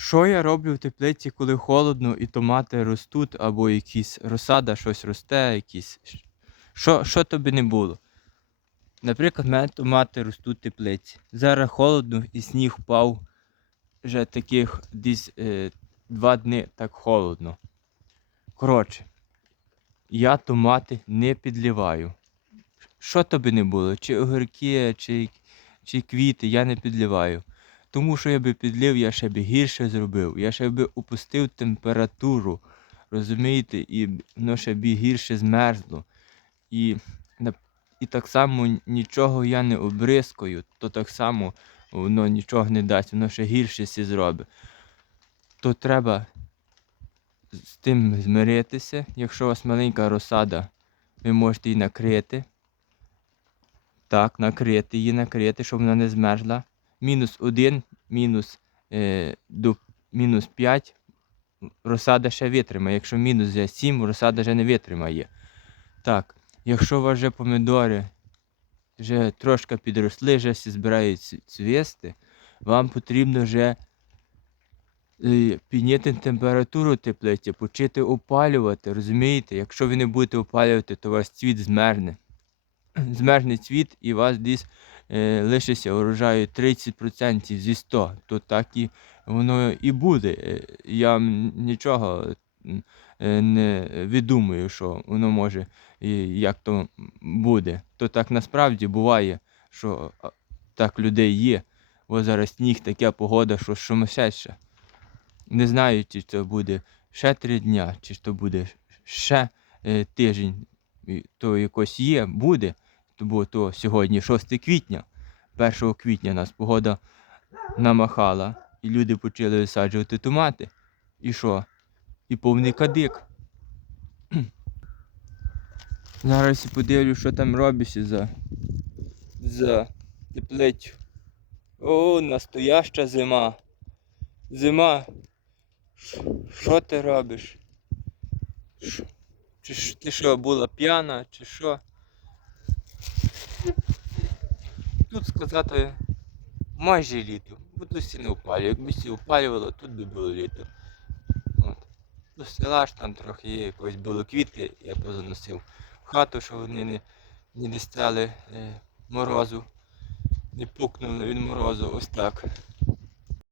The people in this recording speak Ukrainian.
Що я роблю в теплиці, коли холодно і томати ростуть, або якісь розсада, щось росте, якісь. Що, що тобі не було? Наприклад, в мене томати ростуть в теплиці. Зараз холодно і сніг впав. Вже таких десь е, два дні так холодно. Коротше, я томати не підливаю. Що тобі не було? Чи огірки, чи, чи квіти, я не підливаю. Тому що я би підлив, я ще би гірше зробив. Я ще би опустив температуру. Розумієте, і воно ще б гірше змерзло. І, і так само нічого я не обрискую, то так само воно нічого не дасть, воно ще гірше сі зробить. То треба з тим змиритися. Якщо у вас маленька розсада, ви можете її накрити. Так, накрити її, накрити, щоб вона не змерзла. Мінус 1, мінус, е, до мінус 5 розсада ще витримає. Якщо мінус вже 7, розсада вже не витримає. Так, якщо у вас вже помідори вже трошки підросли, вже збирають цвісти, вам потрібно вже е, підняти температуру теплиці, почати опалювати, розумієте? Якщо ви не будете опалювати, то у вас цвіт змерзне. Змерзне цвіт і у вас десь лишиться урожаю 30% зі 100, то так і воно і буде. Е, Я нічого е, не відумую, що воно може і як то буде. То так насправді буває, що так людей є. Ось зараз сніг, така погода, що сумасшедша. Не знаю, чи це буде ще три дня, чи то буде ще е, тиждень. То якось є, буде. Бо то сьогодні 6 квітня. 1 квітня нас погода намахала, і люди почали висаджувати томати. І що? І повний кадик. Зараз я подивлю, що там робиться за, за теплицю. О, настояща зима. Зима. Що ти робиш? Чи ти що, була п'яна, чи що? Тут сказати майже літо. Бо всі не опалює. Якби всі опалювало, тут би було літо. От. До села ж там трохи є, якось були квітки, я позаносив в хату, щоб вони не, не дістали е, морозу, не пукнули від морозу, ось так.